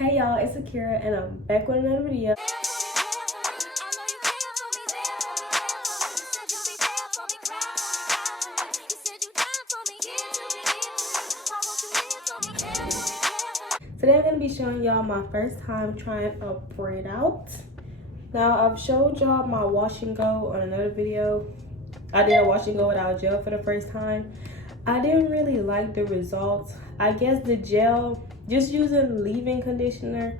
Hey y'all, it's Akira and I'm back with another video. Today I'm going to be showing y'all my first time trying a braid out. Now I've showed y'all my wash and go on another video. I did a wash and go without gel for the first time. I didn't really like the results. I guess the gel, just using leave-in conditioner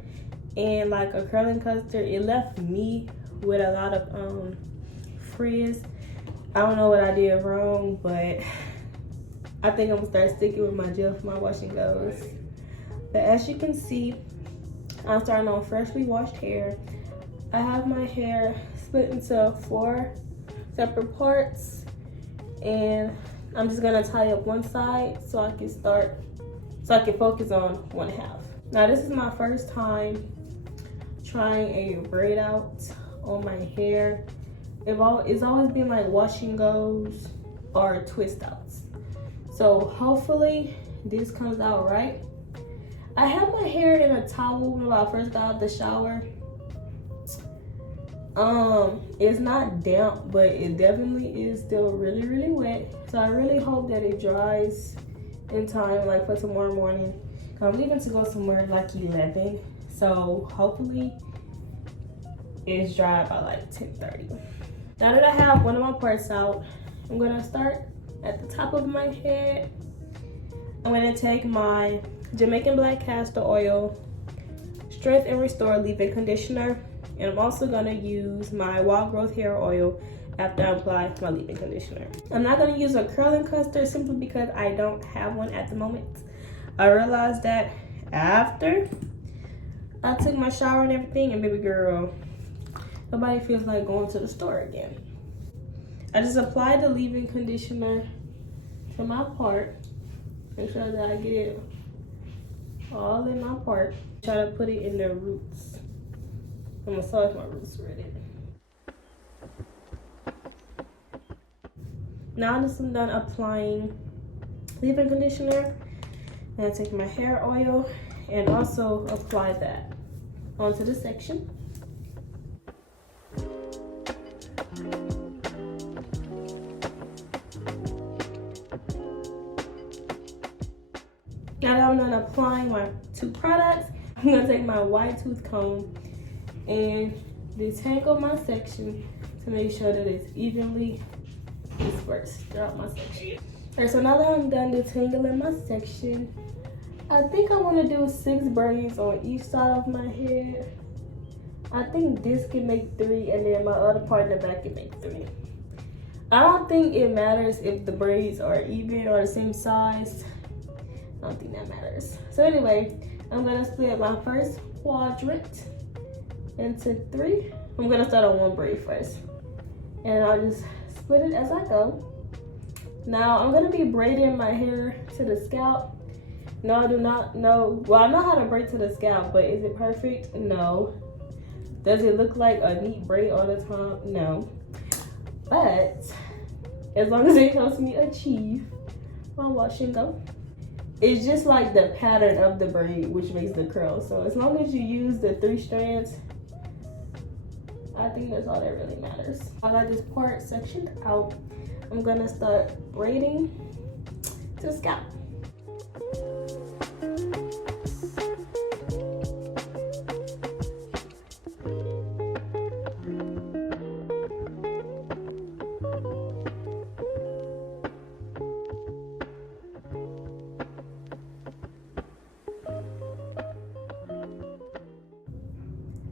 and like a curling custard, it left me with a lot of frizz. I don't know what I did wrong, but I think I'm gonna start sticking with my gel for my wash and goes. But as you can see, I'm starting on freshly washed hair. I have my hair split into 4 separate parts, and I'm just gonna tie up one side so I can focus on one half. Now this is my first time trying a braid out on my hair. It's always been like wash and goes or twist outs. So hopefully this comes out right. I have my hair in a towel when I first got out of the shower. It's not damp, but it definitely is still really, really wet. So I really hope that it dries in time, like for tomorrow morning. I'm leaving to go somewhere like 11. So hopefully it's dry by like 10:30. Now that I have one of my parts out, I'm gonna start at the top of my head. I'm gonna take my Jamaican Black Castor Oil Strength and Restore Leave-In Conditioner, and I'm also gonna use my Wild Growth Hair Oil after I apply my leave-in conditioner. I'm not gonna use a curling custard simply because I don't have one at the moment. I realized that after I took my shower and everything, and baby girl, nobody feels like going to the store again. I just applied the leave-in conditioner to my part. Make sure that I get it all in my part. Try to put it in the roots. I'm gonna massage my roots ready. Now that I'm done applying leave-in conditioner, I'm gonna take my hair oil and also apply that onto the section. Now that I'm done applying my 2 products, I'm gonna take my wide tooth comb and detangle my section to make sure that it's evenly dispersed throughout my section. Alright, so now that I'm done detangling my section, I think I want to do 6 braids on each side of my head. I think this can make 3, and then my other part in the back can make 3. I don't think it matters if the braids are even or the same size. I don't think that matters. So anyway, I'm gonna split my first quadrant into 3. I'm gonna start on 1 braid first, and I'll just split it as I go. Now I'm gonna be braiding my hair to the scalp. No, I do not know. Well, I know how to braid to the scalp, but is it perfect? No. Does it look like a neat braid all the time? No. But as long as it helps me achieve my wash and go. It's just like the pattern of the braid which makes the curl. So as long as you use the 3 strands, I think that's all that really matters. I got this part sectioned out. I'm gonna start braiding to the scalp.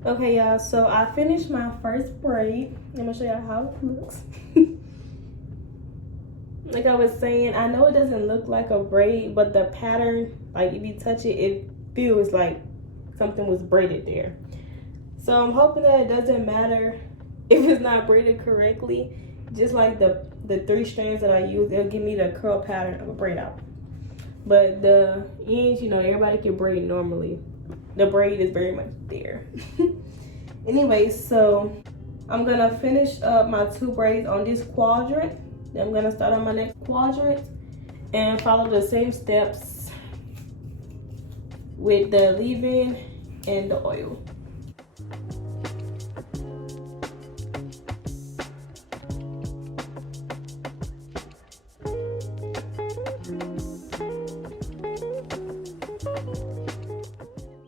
Okay, y'all, so I finished my first braid. I'm gonna show y'all how it looks. Like I was saying, I know it doesn't look like a braid, but the pattern, like if you touch it, it feels like something was braided there. So I'm hoping that it doesn't matter if it's not braided correctly. Just like the 3 strands that I use, it'll give me the curl pattern of a braid out. But the ends, you know, everybody can braid normally. The braid is very much there. Anyway, so I'm gonna finish up my 2 braids on this quadrant. Then I'm gonna start on my next quadrant and follow the same steps with the leave-in and the oil.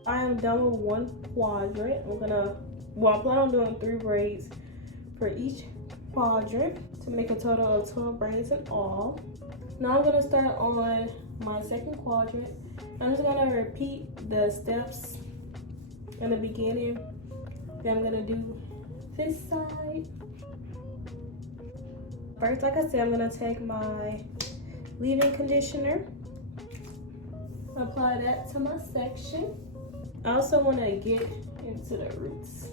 I am done with one quadrant. I plan on doing 3 braids for each quadrant to make a total of 12 braids in all. Now I'm gonna start on my second quadrant. I'm just gonna repeat the steps in the beginning. Then I'm gonna do this side. First, like I said, I'm gonna take my leave-in conditioner, apply that to my section. I also want to get into the roots.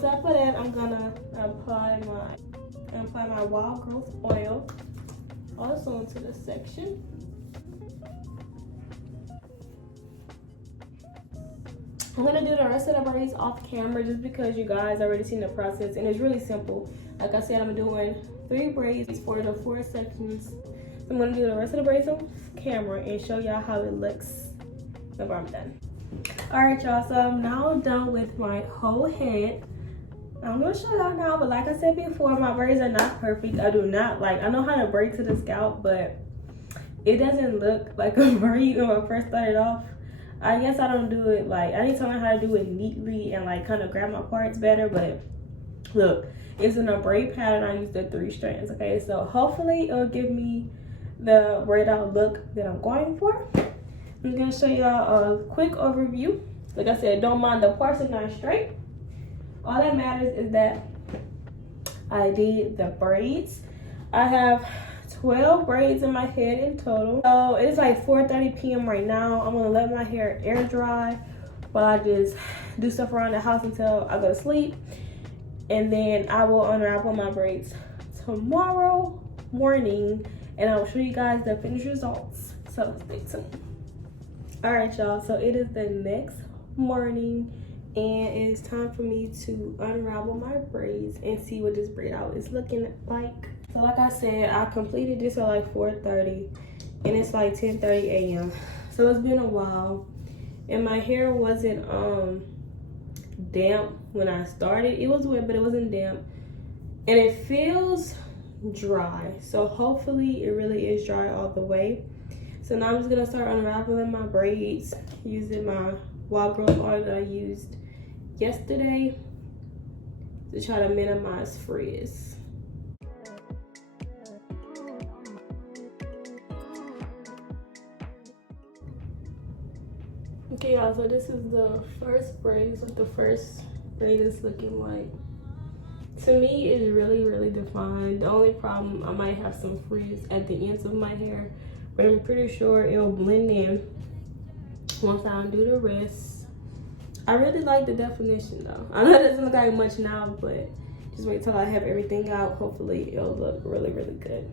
So after that, I'm gonna apply my wild growth oil also into the section. I'm gonna do the rest of the braids off camera just because you guys already seen the process and it's really simple. Like I said, I'm doing 3 braids for the 4 sections. So I'm gonna do the rest of the braids on camera and show y'all how it looks whenever I'm done. All right, y'all, so I'm now done with my whole head. I'm gonna show y'all now, but like I said before, my braids are not perfect. I know how to braid to the scalp, but it doesn't look like a braid when I first started off. I guess I don't do it I need to learn how to do it neatly and kind of grab my parts better, but look, it's in a braid pattern. I use the 3 strands, okay? So hopefully it'll give me the braid out look that I'm going for. I'm gonna show y'all a quick overview. Like I said, don't mind the parts are not straight. All that matters is that I did the braids. I have 12 braids in my head in total. So it's like 4:30 p.m. right now. I'm gonna let my hair air dry while I just do stuff around the house until I go to sleep. And then I will unravel my braids tomorrow morning and I will show you guys the finished results. So stay tuned. All right, y'all, so it is the next morning and it's time for me to unravel my braids and see what this braid out is looking like. So like I said, I completed this at like 4:30 and it's like 10:30 a.m. So it's been a while and my hair wasn't damp when I started. It was wet, but it wasn't damp and it feels dry. So hopefully it really is dry all the way. So now I'm just gonna start unraveling my braids using my wild growth oil that I used yesterday to try to minimize frizz. Okay, y'all, so this is the first braid, what the first braid is looking like. To me, it's really, really defined. The only problem, I might have some frizz at the ends of my hair, but I'm pretty sure it'll blend in once I undo the rest. I really like the definition though. I know it doesn't look like much now, but just wait till I have everything out. Hopefully it'll look really, really good.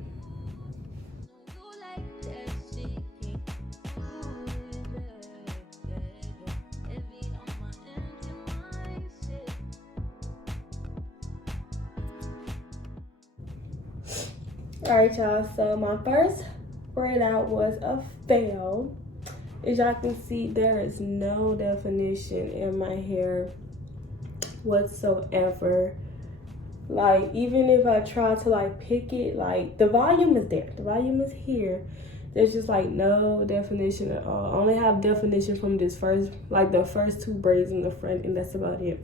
All right, y'all, so my first braid out was a fail. As y'all can see, there is no definition in my hair whatsoever. Like, even if I try to pick it, the volume is there, the volume is here. There's just no definition at all. I only have definition from this first, the first 2 braids in the front, and that's about it.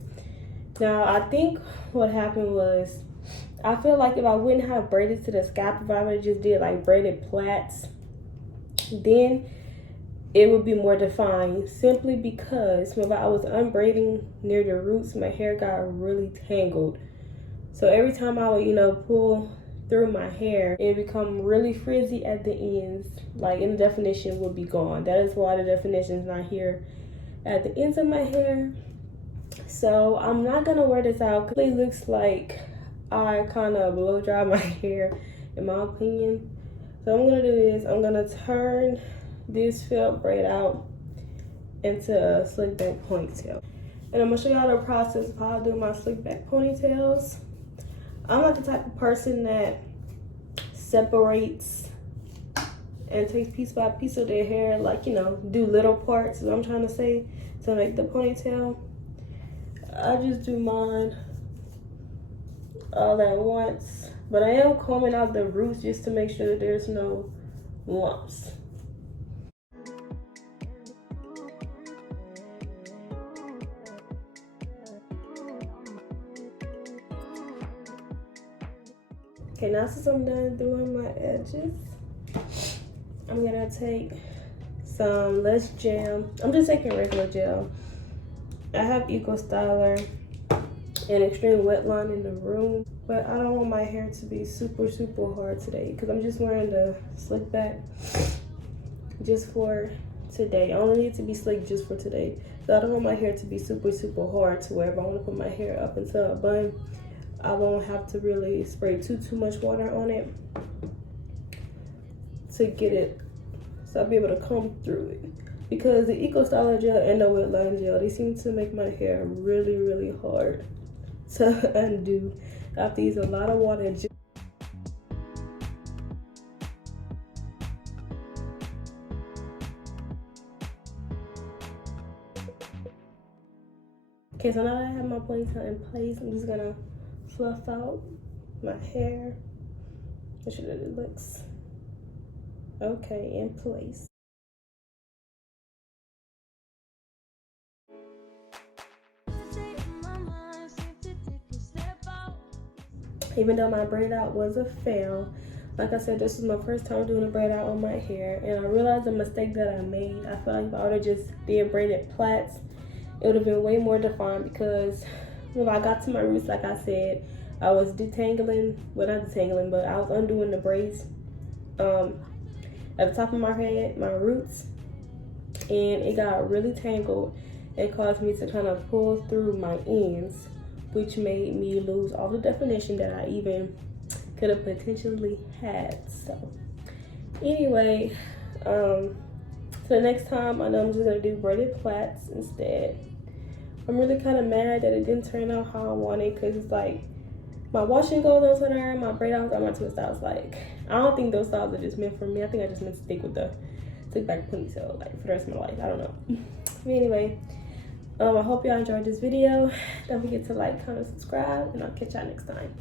Now, I think what happened was, I feel like if I wouldn't have braided to the scalp, if I would have just did braided plaits, then it would be more defined, simply because when I was unbraiding near the roots, my hair got really tangled. So every time I would, pull through my hair, it become really frizzy at the ends, and the definition would be gone. That is why the definition is not here at the ends of my hair. So I'm not gonna wear this out because it looks like I kind of blow dry my hair, in my opinion. So I'm gonna do is I'm gonna turn this felt braid out into a slick back ponytail, and I'm gonna show y'all the process of how I do my slick back ponytails. I'm not the type of person that separates and take piece by piece of their hair, like, you know, do little parts, is what I'm trying to say, to make the ponytail. I just do mine all at once, but I am combing out the roots just to make sure that there's no lumps. Okay, now since I'm done doing my edges, I'm gonna take some less gel. I'm just taking regular gel. I have Eco Styler and Extreme Wet Line in the room, but I don't want my hair to be super hard today because I'm just wearing the slick back just for today. I only need to be slick just for today. So I don't want my hair to be super hard to where if I want to put my hair up into a bun, I won't have to really spray too much water on it to get it, so I'll be able to comb through it. Because the Eco Styler gel and the Wet Line gel, they seem to make my hair really hard to undo. I have to use a lot of water. Okay, so now that I have my ponytail in place, I'm just gonna fluff out my hair. Make sure that it looks okay in place. Even though my braid out was a fail, like I said, this was my first time doing a braid out on my hair, and I realized the mistake that I made. I feel like if I would have just did braided plaits, it would have been way more defined, because when I got to my roots, like I said, I was detangling, well, not detangling, but I was undoing the braids at the top of my head, my roots, and it got really tangled and caused me to kind of pull through my ends, which made me lose all the definition that I even could have potentially had. So anyway, so the next time I know I'm just gonna do braided plaits instead. I'm really kind of mad that it didn't turn out how I wanted, because it's like my washing goes on to there, my braid outs, and my twist outs. Like, I don't think those styles are just meant for me. I think I just meant to stick with the slick back ponytail like for the rest of my life. I don't know. But anyway, I hope y'all enjoyed this video. Don't forget to like, comment, subscribe, and I'll catch y'all next time.